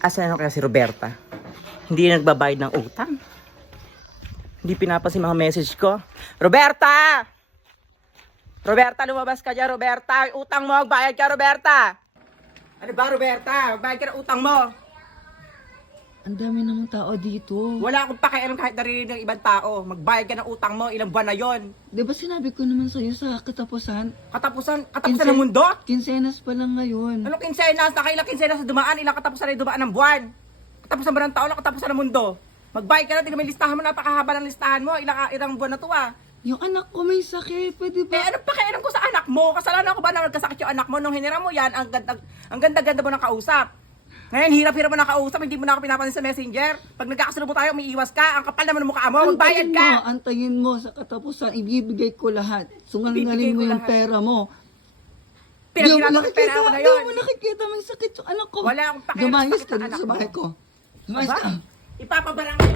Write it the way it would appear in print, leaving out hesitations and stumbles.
Asan na kaya si Roberta? Hindi nagbabayad ng utang. Hindi pinapansin mga message ko. Roberta! Roberta, lumabas ka dyan, Roberta. Utang mo, magbayad ka, Roberta. Ano ba, Roberta? Magbayad ka ng utang mo. Ang dami namang tao dito. Wala akong pakialam kahit narinig ng ibang tao. Magbayad ka ng utang mo, ilang buwan na yon. Di ba sinabi ko naman sa'yo sa katapusan? Katapusan ng mundo? Kinsenas pa lang ngayon. Anong kinsenas? Nakailang kinsenas sa dumaan? Ilang katapusan na yung dumaan ng buwan? Katapusan ba ng taon? Katapusan ng mundo? Magbayad ka na, tingnan mo yung listahan mo, napakahaba ng listahan mo. Ilang buwan na to ah. Yung anak ko may sakit, pwede ba? Anong pakialam ko sa anak mo? Kasalanan ko ba na nagkasakit yung anak mo? Nung hinira mo yan, ang ganda-ganda mo ng kausap. Ngayon, hirap-hirap mo ng kausap, hindi mo na ako pinapansin sa messenger. Pag nagkakasunod mo tayo, umiiwas ka. Ang kapal naman ng mukha mo, magbayad ka. Antayin mo sa katapusan, ibibigay ko lahat. Sungalingalin Ibibigay mo ko yung lahat. pera mo. Pinagkirap ko pera ko na Di yun. mo nakikita may sakit yung anak ko. Wala akong pakialam sa Lumayas sakit ka ng dito anak sa mo. bahay ko. Lumayas Aba, ka. ipapabarangay